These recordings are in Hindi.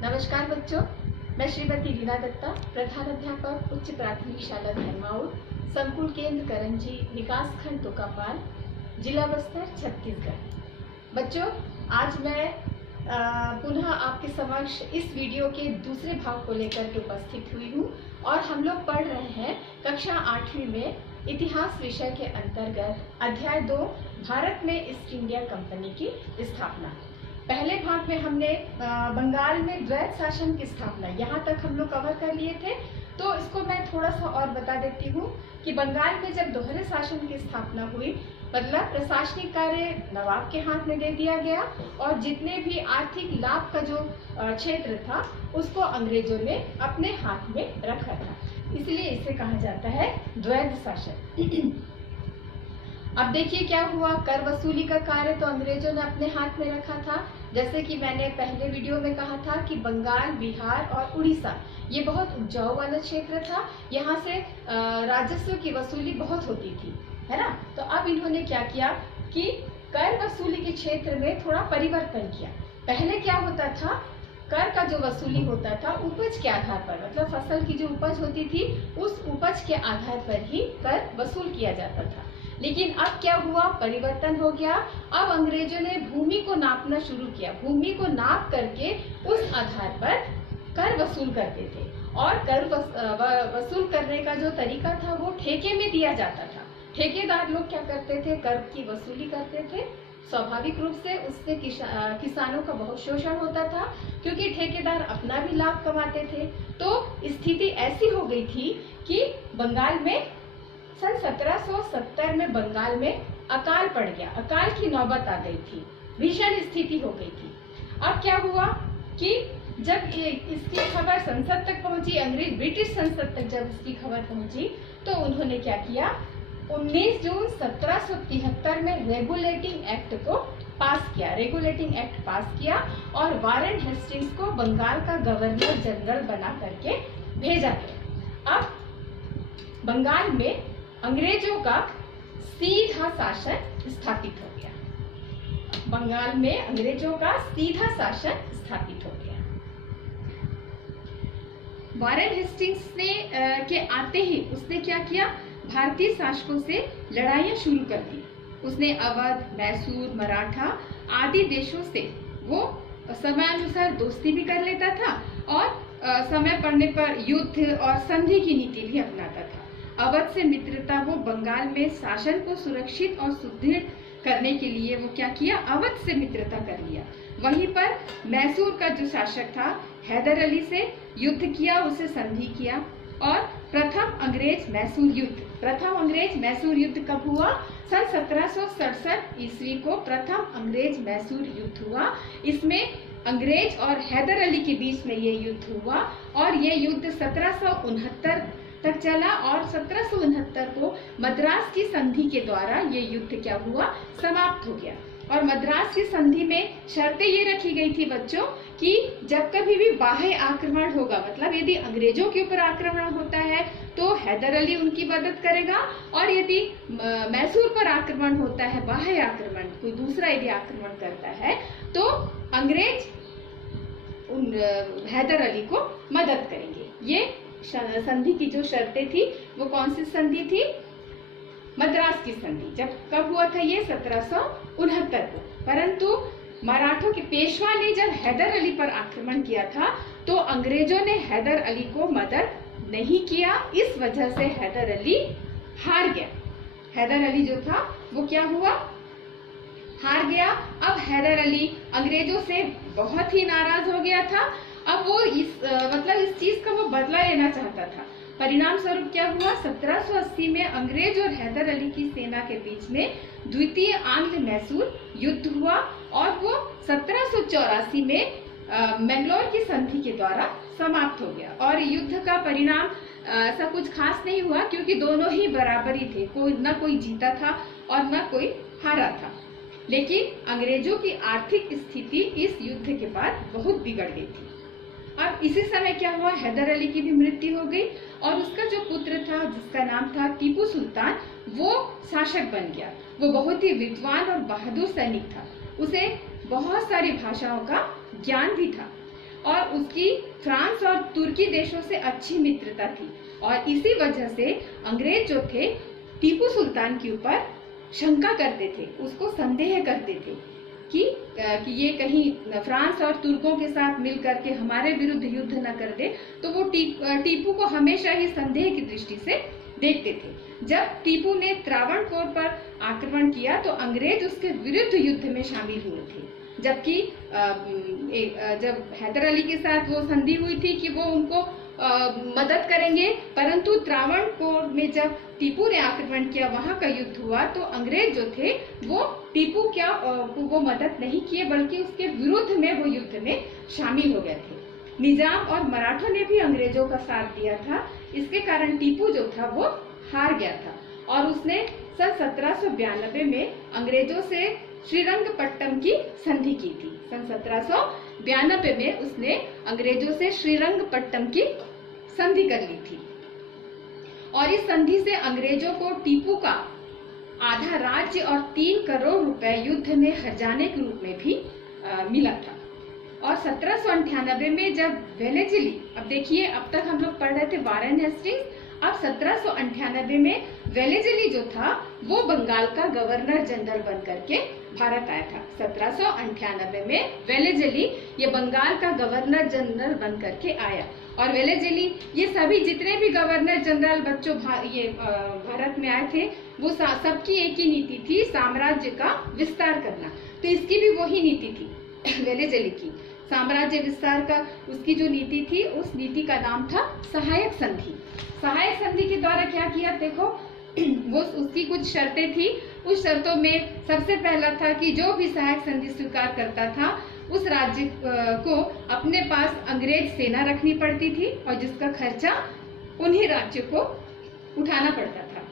नमस्कार बच्चों, मैं श्रीमती रीना दत्ता, प्रधान अध्यापक उच्च प्राथमिक शाला धर्माउर, संकुल केंद्र करंजी, विकास खंड तोकापाल, जिला बस्तर, छत्तीसगढ़। बच्चों, आज मैं पुनः आपके समक्ष इस वीडियो के दूसरे भाग को लेकर के उपस्थित हुई हूँ और हम लोग पढ़ रहे हैं कक्षा 8वीं में इतिहास विषय के अंतर्गत अध्याय 2 भारत में ईस्ट इंडिया कंपनी की स्थापना। पहले भाग में हमने बंगाल में द्वैत शासन की स्थापना यहाँ तक हम लोग कवर कर लिए थे। तो इसको मैं थोड़ा सा और बता देती हूँ कि बंगाल में जब दोहरे शासन की स्थापना हुई, मतलब प्रशासनिक कार्य नवाब के हाथ में दे दिया गया और जितने भी आर्थिक लाभ का जो क्षेत्र था उसको अंग्रेजों ने अपने हाथ में रखा था, इसलिए इसे कहा जाता है द्वैत शासन। अब देखिए क्या हुआ, कर वसूली का कार्य तो अंग्रेजों ने अपने हाथ में रखा था। जैसे कि मैंने पहले वीडियो में कहा था कि बंगाल, बिहार और उड़ीसा ये बहुत उपजाऊ वाला क्षेत्र था, यहाँ से राजस्व की वसूली बहुत होती थी, है ना। तो अब इन्होंने क्या किया कि कर वसूली के क्षेत्र में थोड़ा परिवर्तन किया। पहले क्या होता था, कर का जो वसूली होता था उपज के आधार पर, मतलब फसल की जो उपज होती थी उस उपज के आधार पर ही कर वसूल किया जाता था। लेकिन अब क्या हुआ, परिवर्तन हो गया। अब अंग्रेजों ने भूमि को नापना शुरू किया, भूमि को नाप करके उस आधार पर कर वसूल करते थे और कर वसूल करने का जो तरीका था वो ठेके में दिया जाता था। ठेकेदार लोग क्या करते थे, कर की वसूली करते थे। स्वाभाविक रूप से उससे किसानों का बहुत शोषण होता था क्योंकि ठेकेदार अपना भी लाभ कमाते थे। तो स्थिति ऐसी हो गई थी कि बंगाल में सन 1770 में बंगाल में अकाल पड़ गया, अकाल की नौबत आ गई थी, भीषण स्थिति हो गई थी। अब क्या हुआ कि जब इसकी खबर संसद तक पहुंची, ब्रिटिश संसद तक जब इसकी खबर पहुंची तो उन्होंने क्या किया, 19 जून 1773 में रेगुलेटिंग एक्ट को पास किया, रेगुलेटिंग एक्ट पास किया और वारेन हेस्टिंग्स को बंगाल का गवर्नर जनरल बना करके भेजा गया। अब बंगाल में अंग्रेजों का सीधा शासन स्थापित हो गया, बंगाल में अंग्रेजों का सीधा शासन स्थापित हो गया। वारेन हेस्टिंग्स ने के आते ही उसने क्या किया, भारतीय शासकों से लड़ाइयां शुरू कर दी। उसने अवध, मैसूर, मराठा आदि देशों से वो समयानुसार दोस्ती भी कर लेता था और समय पड़ने पर युद्ध और संधि की नीति भी अपनाता था। अवध से मित्रता, वो बंगाल में शासन को सुरक्षित और सुदृढ़ करने के लिए वो क्या किया, अवध से मित्रता कर लिया। वहीं पर मैसूर का जो शासक था हैदर अली से युद्ध किया, उसे संधि किया और प्रथम अंग्रेज मैसूर युद्ध कब हुआ, सन 1767 ईस्वी को प्रथम अंग्रेज मैसूर युद्ध हुआ। इसमें अंग्रेज और हैदर अली के बीच में ये युद्ध हुआ और ये युद्ध 1769 तक चला और 1769 को मद्रास की संधि के द्वारा ये युद्ध क्या हुआ, समाप्त हो गया। और मद्रास की संधि में शर्तें ये रखी गई थी बच्चों कि जब कभी भी बाह्य आक्रमण होगा, मतलब यदि अंग्रेजों के ऊपर आक्रमण होता है तो हैदर अली उनकी मदद करेगा और यदि मैसूर पर आक्रमण होता है, बाह्य आक्रमण, कोई दूसरा यदि आक्रमण करता है तो अंग्रेज हैदर अली को मदद करेंगे। ये संधि की जो शर्तें थी वो कौन सी संधि थी, मद्रास की संधि। जब कब हुआ था ये, 1769 को। परंतु मराठों के पेशवा ने जब हैदर अली पर आक्रमण किया था तो अंग्रेजों ने हैदर अली को मदद नहीं किया, इस वजह से हैदर अली हार गया। हैदर अली जो था वो क्या हुआ, हार गया। अब हैदर अली अंग्रेजों से बहुत ही नाराज हो गया था। अब वो इस चीज का वो बदला लेना चाहता था। परिणाम स्वरूप क्या हुआ, 1780 में अंग्रेज और हैदर अली की सेना के बीच में द्वितीय आंग्ल मैसूर युद्ध हुआ और वो 1784 में मैंगलोर की संधि के द्वारा समाप्त हो गया। और युद्ध का परिणाम ऐसा कुछ खास नहीं हुआ क्योंकि दोनों ही बराबरी थे, न कोई जीता था और न कोई हारा था। लेकिन अंग्रेजों की आर्थिक स्थिति इस युद्ध के बाद बहुत बिगड़ गई थी। अब इसी समय क्या हुआ, हैदर अली की भी मृत्यु हो गई और उसका जो पुत्र था जिसका नाम था टीपू सुल्तान, वो शासक बन गया। वो बहुत ही विद्वान और बहादुर सैनिक था, उसे बहुत सारी भाषाओं का ज्ञान भी था और उसकी फ्रांस और तुर्की देशों से अच्छी मित्रता थी। और इसी वजह से अंग्रेज जो थे टीपू सुल्तान के ऊपर शंका करते थे, उसको संदेह करते थे कि ये कहीं फ्रांस और तुर्कों के साथ मिलकर के हमारे विरुद्ध युद्ध न कर दे। तो वो टीपू को हमेशा ही संदेह की दृष्टि से देखते थे। जब टीपू ने त्रावणकोर पर आक्रमण किया तो अंग्रेज उसके विरुद्ध युद्ध में शामिल हुए थे, जबकि जब हैदर अली के साथ वो संधि हुई थी कि वो उनको मदद करेंगे, परंतु त्रावणकोर में जब टीपू ने आक्रमण किया, वहां का युद्ध हुआ, तो अंग्रेज जो थे वो टीपू वो मदद नहीं किए, बल्कि उसके विरुद्ध में वो युद्ध में शामिल हो गए थे। निजाम और मराठों ने भी अंग्रेजों का साथ दिया था, इसके कारण टीपू जो था वो हार गया था और उसने सन 1792 में अंग्रेजों से श्रीरंगपट्टम की संधि की थी। सन 1792 में उसने अंग्रेजों से श्रीरंगपट्टम की संधि कर ली थी और इस संधि से अंग्रेजों को टीपू का आधा राज्य और 3 करोड़ रुपए युद्ध में हर्जाने के रूप में भी मिला था। और 1798 में जब वेलेज़ली, अब देखिए अब तक हम लोग पढ़ रहे थे वारेन हेस्टिंग्स, अब 1798 में वेलेज़ली जो था वो बंगाल का गवर्नर जनरल बन करके भारत आया था। 1798 में वेलेज़ली ये बंगाल का गवर्नर जनरल बन करके आया और वेलेज़ली ये सभी जितने भी गवर्नर जनरल बच्चों भारत में आए थे वो सबकी एक ही नीति थी, साम्राज्य का विस्तार करना। तो इसकी भी वही नीति थी वेलेज़ली की, साम्राज्य विस्तार का उसकी जो नीति थी, उस नीति का नाम था सहायक संधि। सहायक संधि के द्वारा क्या किया देखो, वो उसकी कुछ शर्तें थी। उस शर्तों में सबसे पहला था कि जो भी सहायक संधि स्वीकार करता था उस राज्य को अपने पास अंग्रेज सेना रखनी पड़ती थी और जिसका खर्चा उन्हीं राज्य को उठाना पड़ता था।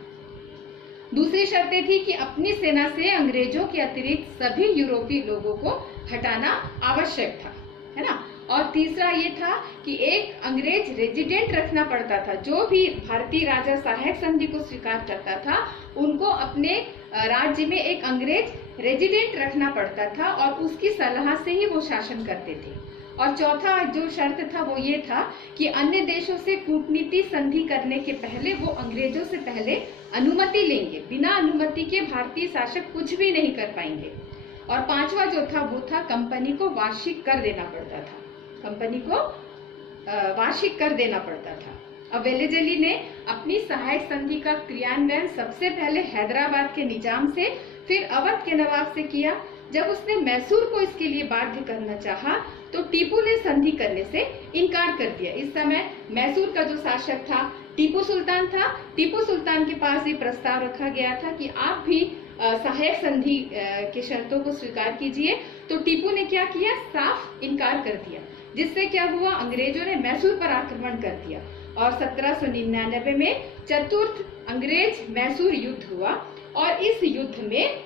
दूसरी शर्तें थी कि अपनी सेना से अंग्रेजों के अतिरिक्त सभी यूरोपीय लोगों को हटाना आवश्यक था, है ना। और तीसरा ये था कि एक अंग्रेज रेजिडेंट रखना पड़ता था। जो भी भारतीय राजा सहायक संधि को स्वीकार करता था उनको अपने राज्य में एक अंग्रेज रेजिडेंट रखना पड़ता था और उसकी सलाह से ही वो शासन करते थे। और चौथा जो शर्त था वो ये था कि अन्य देशों से कूटनीति संधि करने के पहले वो अंग्रेजों से पहले अनुमति लेंगे, बिना अनुमति के भारतीय शासक कुछ भी नहीं कर पाएंगे। और पांचवा जो था वो था कंपनी को वार्षिक कर देना पड़ता था, कंपनी को वार्षिक कर देना पड़ता था। अब वेलेज़ली ने अपनी सहायक संधि का क्रियान्वयन सबसे पहले हैदराबाद के निजाम से, फिर अवध के नवाब से किया। जब उसने मैसूर को इसके लिए बाध्य करना चाहा तो टीपू ने संधि करने से इनकार कर दिया। इस समय मैसूर का जो शासक था टीपू सुल्तान था। टीपू सुल्तान के पास ये प्रस्ताव रखा गया था कि आप भी सहायक संधि के शर्तों को स्वीकार कीजिए। तो टीपू ने क्या किया, साफ इनकार कर दिया, जिससे क्या हुआ, अंग्रेजों ने मैसूर पर आक्रमण कर दिया और 1799 में चतुर्थ अंग्रेज मैसूर युद्ध हुआ। और इस युद्ध में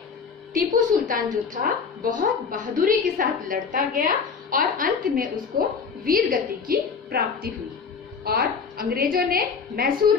टीपू सुल्तान जो था बहुत बहादुरी के साथ लड़ता गया और अंत में उसको वीर गति की प्राप्ति हुई और अंग्रेजों ने मैसूर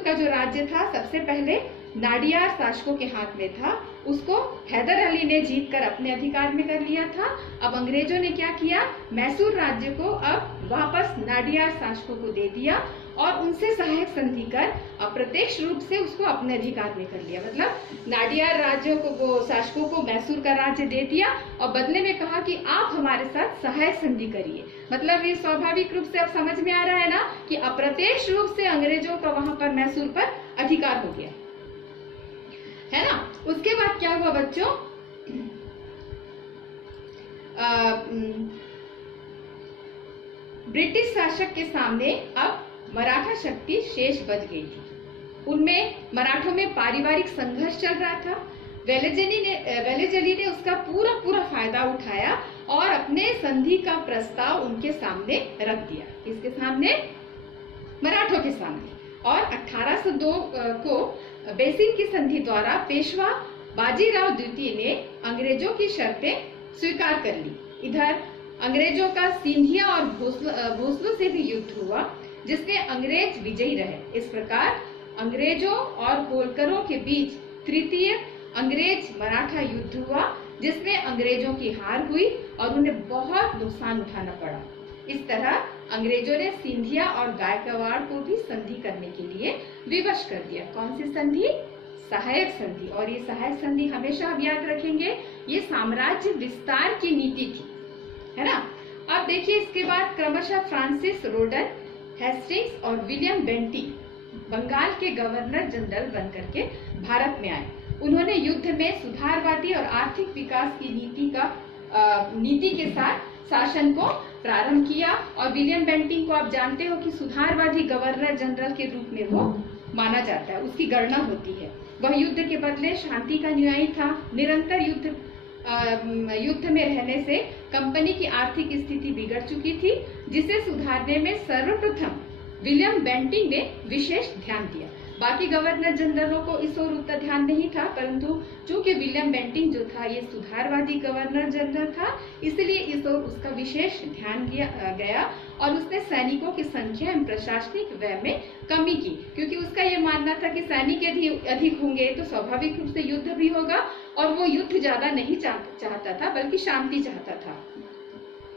का जो राज्य था सबसे पहले नाडियार शासकों के हाथ में था, उसको हैदर अली ने जीतकर अपने अधिकार में कर लिया था। अब अंग्रेजों ने क्या किया, मैसूर राज्य को अब वापस नाडियार शासकों को दे दिया और उनसे सहायक संधि कर अप्रत्यक्ष रूप से उसको अपने अधिकार में कर लिया। मतलब नाडियार राज्यों को, वो शासकों को मैसूर का राज्य दे दिया और बदले में कहा कि आप हमारे साथ सहायक संधि करिए। मतलब ये स्वाभाविक रूप से अब समझ में आ रहा है ना कि अप्रत्यक्ष रूप से अंग्रेजों का वहां पर मैसूर पर अधिकार हो गया, है ना। उसके बाद क्या हुआ बच्चों, ब्रिटिश शासक के सामने अब मराठा शक्ति शेष बच गई थी। उनमें मराठों में पारिवारिक संघर्ष चल रहा था। वेलेज़ली ने उसका पूरा फायदा उठाया और अपने संधि का प्रस्ताव उनके सामने रख दिया। किसके सामने, मराठों के सामने। और 1802 को बेसिन की संधि द्वारा पेशवा बाजीराव द्वितीय ने अंग्रेजों की शर्तें स्वीकार कर ली। इधर अंग्रेजों का सिंधिया और भोसलों से भी युद्ध हुआ जिसमें अंग्रेज विजयी रहे। इस प्रकार अंग्रेजों और होलकरों के बीच तृतीय अंग्रेज मराठा युद्ध हुआ जिसमें अंग्रेजों की हार हुई और उन्हें बहुत नुकसान उठाना पड़ा। इस तरह अंग्रेजों ने सिंधिया और गायकवाड़ को भी संधि करने के लिए विवश कर दिया। कौन सी संधि? सहायक संधि। और ये सहायक संधि हमेशा हम याद रखेंगे, ये साम्राज्य विस्तार की नीति थी, है ना। अब देखिए इसके बाद क्रमशः फ्रांसिस रोडन हेस्टिंग्स और विलियम बेंटिंग बंगाल के गवर्नर जनरल बनकर के भारत में आए। उन्होंने युद्ध में सुधारवादी और आर्थिक विकास की नीति के साथ शासन को प्रारंभ किया। और विलियम बेंटिंग को आप जानते हो कि सुधारवादी गवर्नर जनरल के रूप में वो माना जाता है, उसकी गणना होती है। वह युद्ध के बदले शांति का अनुयायी था। निरंतर युद्ध में रहने से कंपनी की आर्थिक स्थिति बिगड़ चुकी थी, जिसे सुधारने में सर्वप्रथम विलियम बेंटिंग ने विशेष ध्यान दिया। बाकी गवर्नर जनरलों को इस ओर उतना ध्यान नहीं था, परंतु चूंकि विलियम बेंटिंग जो था ये सुधारवादी गवर्नर जनरल था, इसलिए इस ओर उसका विशेष ध्यान गया और उसने सैनिकों की संख्या एवं प्रशासनिक व्यय में कमी की, क्योंकि उसका ये मानना था कि सैनिक यदि अधिक होंगे तो स्वाभाविक रूप से युद्ध भी होगा, और वो युद्ध ज्यादा नहीं चाहता था बल्कि शांति चाहता था।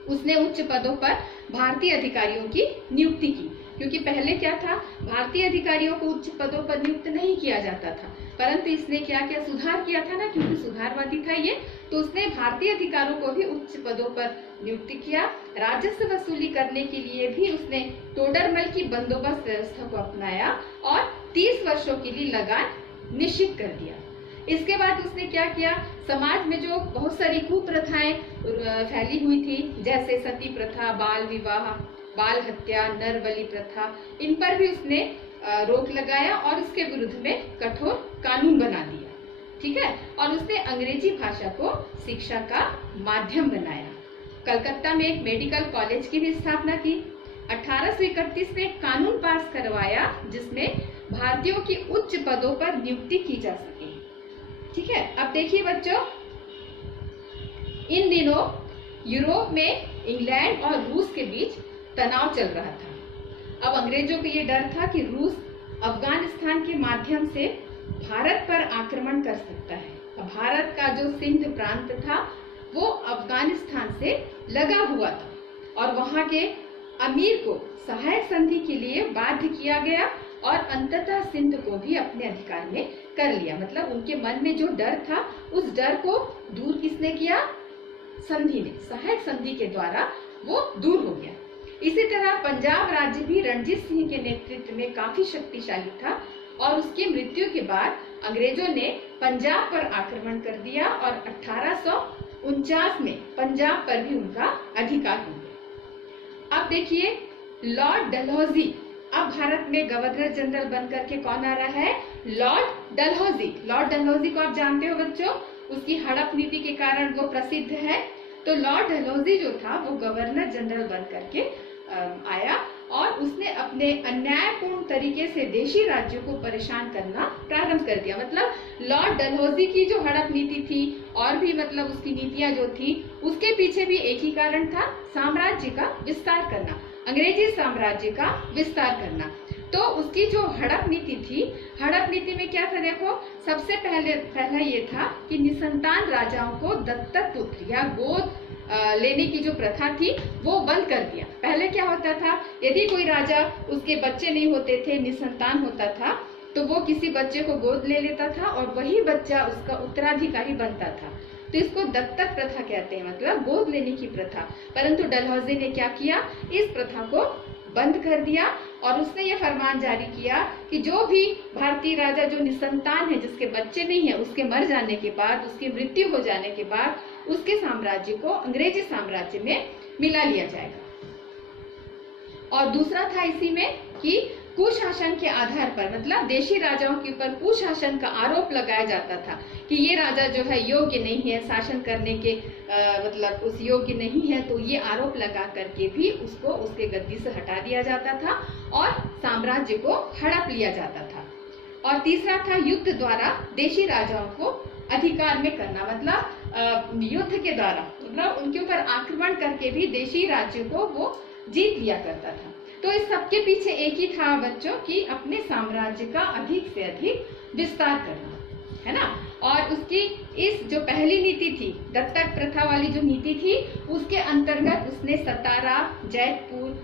उसने उच्च पदों पर भारतीय अधिकारियों की नियुक्ति की, क्योंकि पहले क्या था, भारतीय अधिकारियों को उच्च पदों पर नियुक्त नहीं किया जाता था, परंतु इसने क्या किया, सुधार किया था ना, क्योंकि सुधारवादी था ये, तो उसने भारतीय अधिकारियों को भी उच्च पदों पर नियुक्त किया। राजस्व वसूली करने के लिए भी उसने टोडरमल की बंदोबस्त व्यवस्था को अपनाया और 30 वर्षों के लिए लगान निश्चित कर दिया। इसके बाद उसने क्या किया, समाज में जो बहुत सारी कुप्रथाएं फैली हुई थी, जैसे सती प्रथा, बाल विवाह, बाल हत्या, नर बलि प्रथा, इन पर भी उसने रोक लगाया और इसके विरुद्ध में कठोर कानून बना दिया। ठीक है। और उसने अंग्रेजी भाषा को शिक्षा का माध्यम बनाया। कलकत्ता में एक मेडिकल कॉलेज की भी स्थापना की। 1831 में एक कानून पास करवाया जिसमें भारतीयों की उच्च पदों पर नियुक्ति की जा सके। ठीक है। अब देखिए बच्चों, इन दिनों यूरोप में इंग्लैंड और रूस के बीच तनाव चल रहा था। अब अंग्रेजों को ये डर था कि रूस अफगानिस्तान के माध्यम से भारत पर आक्रमण कर सकता है। अब भारत का जो सिंध प्रांत था वो अफगानिस्तान से लगा हुआ था और वहां के अमीर को सहायक संधि के लिए बाध्य किया गया और अंततः सिंध को भी अपने अधिकार में कर लिया। मतलब उनके मन में जो डर था उस डर को दूर किसने किया, संधि ने, सहायक संधि के द्वारा वो दूर हो गया। इसी तरह पंजाब राज्य भी रणजीत सिंह के नेतृत्व में काफी शक्तिशाली था और उसकी मृत्यु के बाद अंग्रेजों ने पंजाब पर आक्रमण कर दिया और 1849 में पंजाब पर भी उनका अधिकार हो गया। अब देखिए लॉर्ड डलहौजी, अब भारत में गवर्नर जनरल बनकर के कौन आ रहा है, लॉर्ड डलहौजी। लॉर्ड डलहौजी को आप जानते हो बच्चों, उसकी हड़प नीति के कारण वो प्रसिद्ध है। तो लॉर्ड डलहौजी जो था वो गवर्नर जनरल बनकर के आया और उसने अपने अन्यायपूर्ण तरीके से देशी राज्यों को परेशान करना प्रारंभ कर दिया। मतलब लॉर्ड डलहौजी की जो हड़प नीति थी और भी मतलब उसकी नीतियां जो थी उसके पीछे भी एक ही कारण था, साम्राज्य का विस्तार करना, अंग्रेजी साम्राज्य का विस्तार करना। तो उसकी जो हड़प नीति थी, हड़प नीति में क्या था, देखो सबसे पहला ये था कि निसंतान राजाओं को दत्तक पुत्र या गोद लेने की जो प्रथा थी वो बंद कर दिया। पहले क्या होता था, यदि कोई राजा उसके बच्चे नहीं होते थे, निसंतान होता था, तो वो किसी बच्चे को गोद ले लेता था और वही बच्चा उसका उत्तराधिकारी बनता था। तो इसको दत्तक प्रथा कहते हैं, मतलब गोद लेने की प्रथा। परंतु डलहौजी ने क्या किया, इस प्रथा को बंद कर दिया और उसने ये फरमान जारी किया कि जो भी भारतीय राजा जो निसंतान है, जिसके बच्चे नहीं है, उसके मर जाने के बाद, उसकी मृत्यु हो जाने के बाद उसके साम्राज्य को अंग्रेजी साम्राज्य में मिला लिया जाएगा। और दूसरा था इसी में कि कुशासन के आधार पर, मतलब देशी राजाओं के ऊपर कुशासन का आरोप लगाया जाता था कि ये राजा जो है योग्य नहीं है शासन करने के, मतलब उस योग्य नहीं है, तो ये आरोप लगा करके भी उसको उसके गद्दी से हटा दिया जाता था और साम्राज्य को हड़प लिया जाता था। और तीसरा था युद्ध द्वारा देशी राजाओं को अधिकार में करना, मतलब युद्ध के द्वारा, मतलब उनके ऊपर आक्रमण करके भी देशी राज्यों को वो जीत लिया करता था। तो इस सबके पीछे एक ही था बच्चों कि अपने साम्राज्य का अधिक से अधिक विस्तार करना, है ना। और उसकी इस जो पहली नीति थी, दत्तक प्रथा वाली जो नीति थी, उसके अंतर्गत उसने सतारा, जयपुर,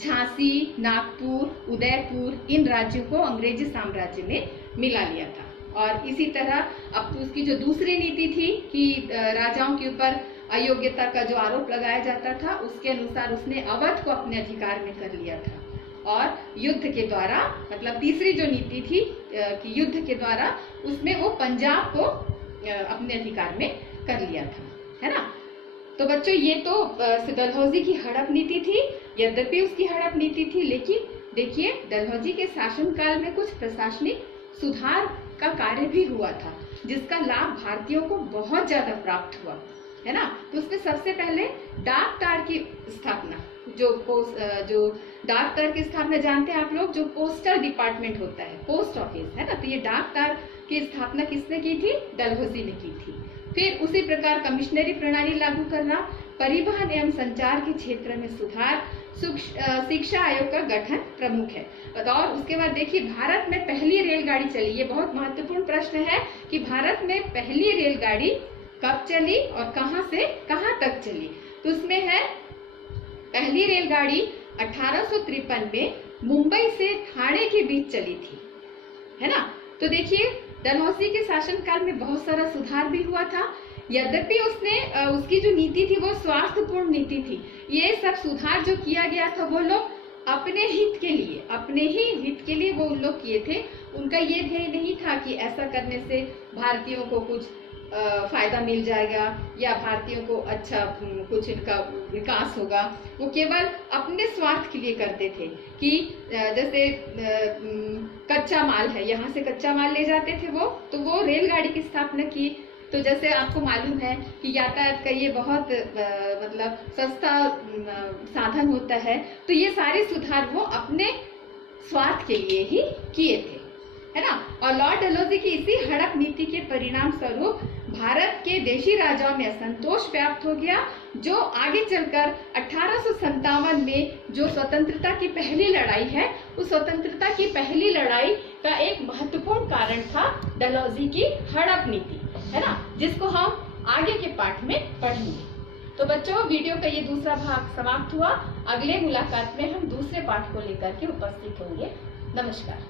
झांसी, नागपुर, उदयपुर इन राज्यों को अंग्रेजी साम्राज्य में मिला लिया था। और इसी तरह अब उसकी जो दूसरी नीति थी कि राजाओं के ऊपर अयोग्यता का जो आरोप लगाया जाता था, उसके अनुसार उसने अवध को अपने अधिकार में कर लिया था और युद्ध के द्वारा, मतलब तीसरी जो नीति थी कि युद्ध के द्वारा उसमें वो पंजाब को अपने अधिकार में कर लिया था, है ना। तो बच्चों ये तो डलहौजी की हड़प नीति थी। यद्यपि उसकी हड़प नीति थी, लेकिन देखिए डलहौजी के शासनकाल में कुछ प्रशासनिक सुधार का कार्य भी हुआ था, जिसका लाभ भारतीयों को बहुत ज्यादा प्राप्त हुआ, है ना। तो उसमें सबसे पहले डाक तार की स्थापना, जो डाक तार की स्थापना जानते हैं आप लोग, जो पोस्टल डिपार्टमेंट होता है, पोस्ट ऑफिस, है ना। तो ये डाक तार की स्थापना किसने की थी? डलहौजी ने की थी। फिर उसी प्रकार कमिश्नरी प्रणाली लागू करना, परिवहन एवं संचार के क्षेत्र में सुधार, शिक्षा आयोग का गठन प्रमुख है। और उसके बाद देखिए भारत में पहली रेलगाड़ी चली। ये बहुत महत्वपूर्ण प्रश्न है कि भारत में पहली रेलगाड़ी कब चली और कहां से कहां तक चली। तो उसमें है पहली रेलगाड़ी 1853 में मुंबई से ठाणे के बीच चली थी, है ना। तो देखिए डलहौजी के शासनकाल में बहुत सारा सुधार भी हुआ था। यद्यपि उसकी जो नीति थी वो स्वास्थ्यपूर्ण नीति थी। ये सब सुधार जो किया गया था वो लोग अपने हित के लिए वो लोग किए थे। उनका ये ध्येय नहीं था कि ऐसा करने से भारतीयों को कुछ फायदा मिल जाएगा या भारतीयों को अच्छा कुछ इनका विकास होगा। वो केवल अपने स्वार्थ के लिए करते थे कि जैसे कच्चा माल है, यहाँ से कच्चा माल ले जाते थे वो, तो वो रेलगाड़ी की स्थापना की। तो जैसे आपको मालूम है कि यातायात का ये बहुत मतलब सस्ता साधन होता है, तो ये सारे सुधार वो अपने स्वार्थ के लिए ही किए थे, है ना। और लॉर्ड डलहौजी की इसी हड़प नीति के परिणाम स्वरूप भारत के देशी राजाओं में असंतोष व्याप्त हो गया, जो आगे चलकर 1857 में जो स्वतंत्रता की पहली लड़ाई है, उस स्वतंत्रता की पहली लड़ाई का एक महत्वपूर्ण कारण था डलहौजी की हड़प नीति, है ना, जिसको हम आगे के पाठ में पढ़ेंगे। तो बच्चों वीडियो का ये दूसरा भाग समाप्त हुआ। अगले मुलाकात में हम दूसरे पाठ को लेकर के उपस्थित होंगे। नमस्कार।